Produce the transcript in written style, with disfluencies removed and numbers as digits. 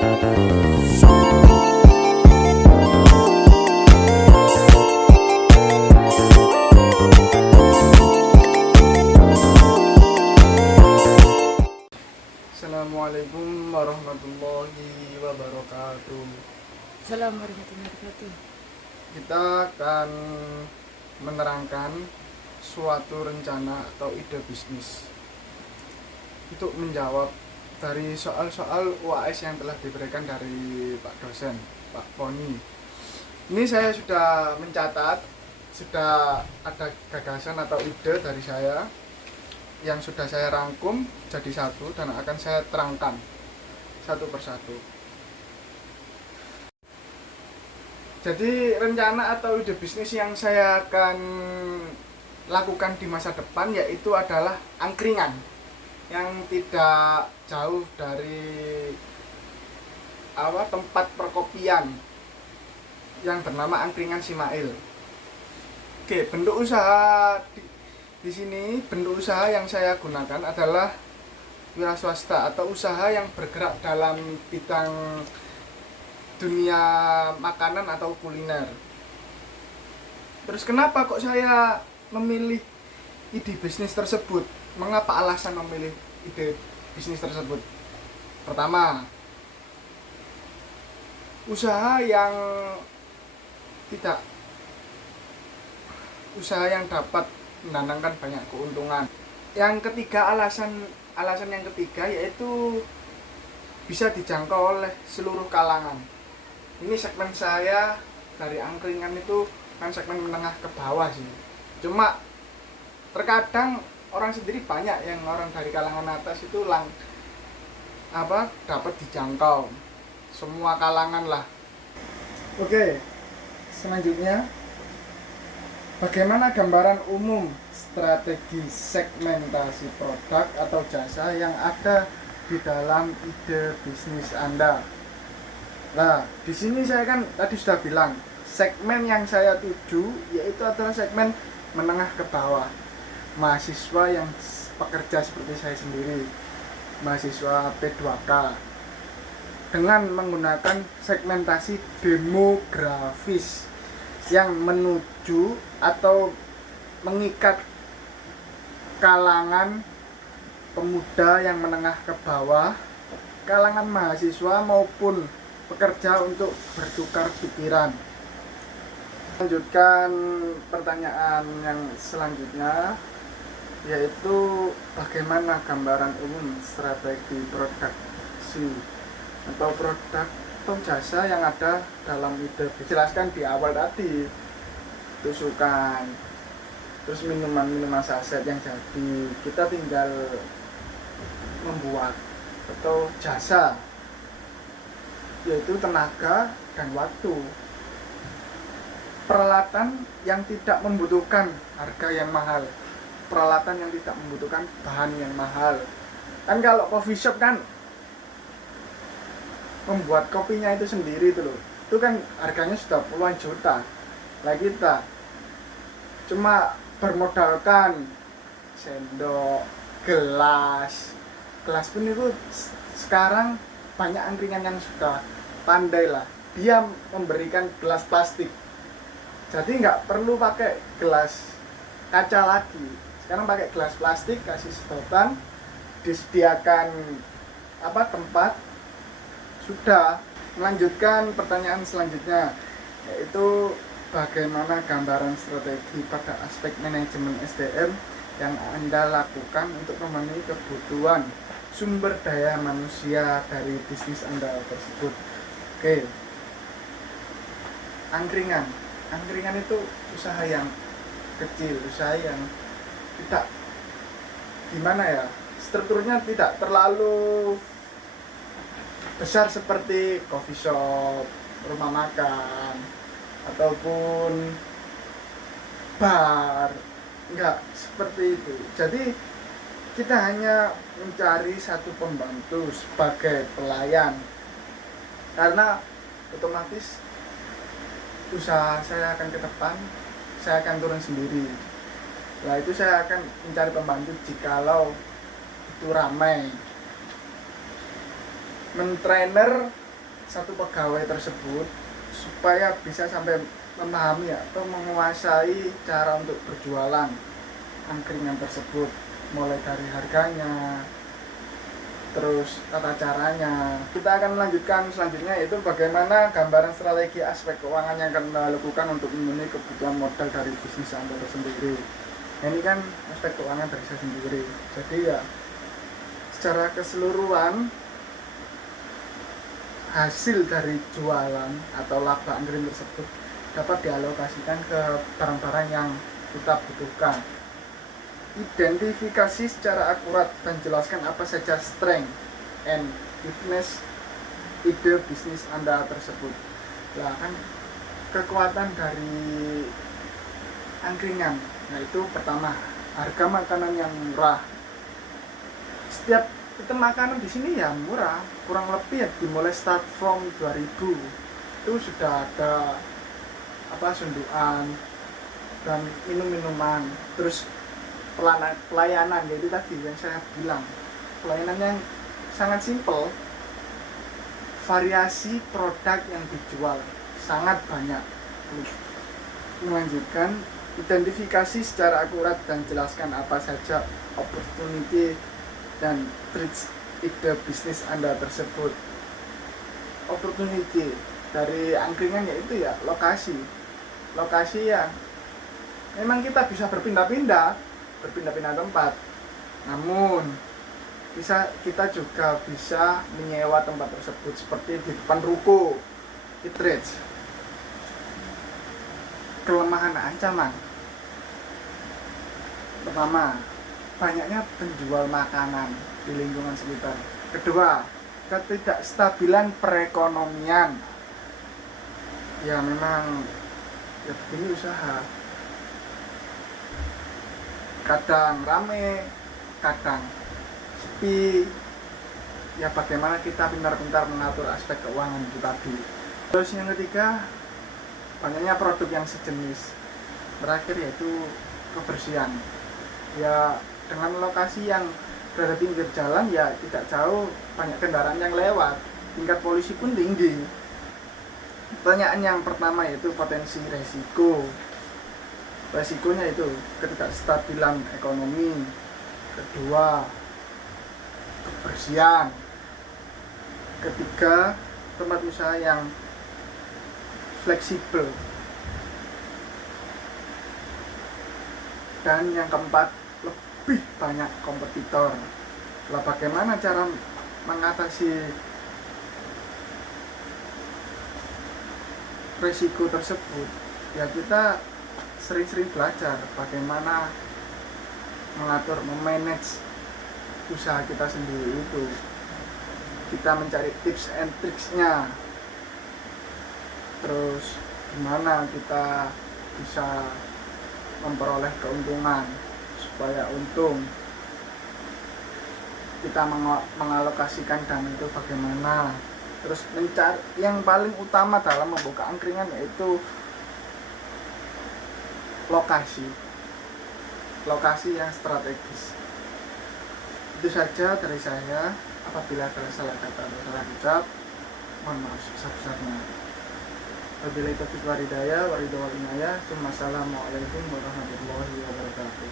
Assalamualaikum warahmatullahi wabarakatuh. Assalamualaikum warahmatullahi wabarakatuh. Kita akan menerangkan suatu rencana atau ide bisnis untuk menjawab dari soal-soal UAS yang telah diberikan dari Pak dosen, Pak Poni. Ini saya sudah mencatat, sudah ada gagasan atau ide dari saya yang sudah saya rangkum jadi satu dan akan saya terangkan satu persatu. Jadi rencana atau ide bisnis yang saya akan lakukan di masa depan yaitu adalah angkringan yang tidak jauh dari tempat perkopian yang bernama Angkringan Simail. Oke, bentuk usaha di sini bentuk usaha yang saya gunakan adalah wira swasta atau usaha yang bergerak dalam bidang dunia makanan atau kuliner. Terus kenapa kok saya memilih ide bisnis tersebut? Mengapa alasan memilih ide bisnis tersebut? Pertama, usaha yang dapat mendatangkan banyak keuntungan. Yang ketiga, alasan yang ketiga yaitu bisa dijangkau oleh seluruh kalangan. Ini segmen saya dari angkringan itu kan segmen menengah ke bawah sih. Cuma terkadang orang sendiri banyak yang orang dari kalangan atas itu dapat dijangkau semua kalangan lah. Oke, selanjutnya bagaimana gambaran umum strategi segmentasi produk atau jasa yang ada di dalam ide bisnis Anda? Nah, di sini saya kan tadi sudah bilang, segmen yang saya tuju yaitu adalah segmen menengah ke bawah. Mahasiswa yang pekerja seperti saya sendiri, mahasiswa P2K, dengan menggunakan segmentasi demografis yang menuju atau mengikat kalangan pemuda yang menengah ke bawah, kalangan mahasiswa maupun pekerja untuk bertukar pikiran. Lanjutkan pertanyaan yang selanjutnya, yaitu bagaimana gambaran umum strategi produksi atau produk atau jasa yang ada dalam ide. Dijelaskan di awal tadi, tusukan, terus minuman saset yang jadi, kita tinggal membuat atau jasa, yaitu tenaga dan waktu. Peralatan yang tidak membutuhkan harga yang mahal, peralatan yang tidak membutuhkan bahan yang mahal. Kan kalau coffee shop kan membuat kopinya itu sendiri itu loh, itu kan harganya sudah puluhan juta. Lah kita cuma bermodalkan sendok, gelas pun itu sekarang banyak angkringan yang sudah pandai lah, dia memberikan gelas plastik, jadi nggak perlu pakai gelas kaca lagi. Sekarang pakai gelas plastik, kasih sedotan, disediakan tempat, sudah. Melanjutkan pertanyaan selanjutnya, yaitu bagaimana gambaran strategi pada aspek manajemen SDM yang Anda lakukan untuk memenuhi kebutuhan sumber daya manusia dari bisnis Anda tersebut. Oke. Angkringan itu usaha yang kecil, usaha yang tidak strukturnya tidak terlalu besar seperti coffee shop, rumah makan, ataupun bar. Enggak seperti itu. Jadi kita hanya mencari satu pembantu sebagai pelayan, karena otomatis usaha saya akan ke depan, saya akan turun sendiri. Nah itu saya akan mencari pembantu jikalau itu ramai. Men-trainer satu pegawai tersebut supaya bisa sampai memahami atau menguasai cara untuk berjualan angkringan tersebut, mulai dari harganya, terus tata caranya. Kita akan melanjutkan selanjutnya, yaitu bagaimana gambaran strategi aspek keuangan yang akan Anda lakukan untuk memenuhi kebutuhan modal dari bisnis Anda tersendiri. Nah, ini kan aspek keuangan dari saya sendiri. Jadi ya secara keseluruhan hasil dari jualan atau laba angkringan tersebut dapat dialokasikan ke barang-barang yang kita butuhkan. Identifikasi secara akurat dan jelaskan apa saja strength and weakness ide bisnis Anda tersebut. Nah, kan kekuatan dari angkringan, yaitu pertama, harga makanan yang murah. Setiap itu makanan di sini ya murah, kurang lebih ya dimulai start from 2000 itu sudah ada sundukan dan minum-minuman, terus pelayanan, yaitu tadi yang saya bilang, pelayanan yang sangat simpel, variasi produk yang dijual sangat banyak. Melanjutkan, identifikasi secara akurat dan jelaskan apa saja opportunity dan threats ide bisnis Anda tersebut. Opportunity dari angkringan yaitu ya lokasi ya memang kita bisa berpindah-pindah tempat, namun kita juga bisa menyewa tempat tersebut seperti di depan ruko. Threats, kelemahan ancaman. Pertama, banyaknya penjual makanan di lingkungan sekitar. Kedua, ketidakstabilan perekonomian. Ya memang ya begini usaha, kadang rame, kadang sepi. Ya bagaimana kita pintar-pintar mengatur aspek keuangan itu tadi. Terus yang ketiga, banyaknya produk yang sejenis. Terakhir yaitu kebersihan. Ya dengan lokasi yang berada pinggir jalan, ya tidak jauh banyak kendaraan yang lewat, tingkat polusi pun tinggi. Pertanyaan yang pertama yaitu potensi resiko. Resikonya itu ketidakstabilan ekonomi. Kedua, kebersihan. Ketiga, tempat usaha yang fleksibel. Dan yang keempat, lebih banyak kompetitor. Lah bagaimana cara mengatasi resiko tersebut? Ya kita sering-sering belajar bagaimana mengatur, memanage usaha kita sendiri itu. Kita mencari tips and tricksnya, terus gimana kita bisa memperoleh keuntungan supaya untung. Kita mengalokasikan dana itu bagaimana. Terus mencari yang paling utama dalam membuka angkringan yaitu lokasi yang strategis. Itu saja dari saya. Apabila ada salah kata atau salah ucap, mohon maaf sebesar-besarnya. Wabillahi taufiq wal hidayah, waridho wal inayah. Assalamualaikum warahmatullahi wabarakatuh.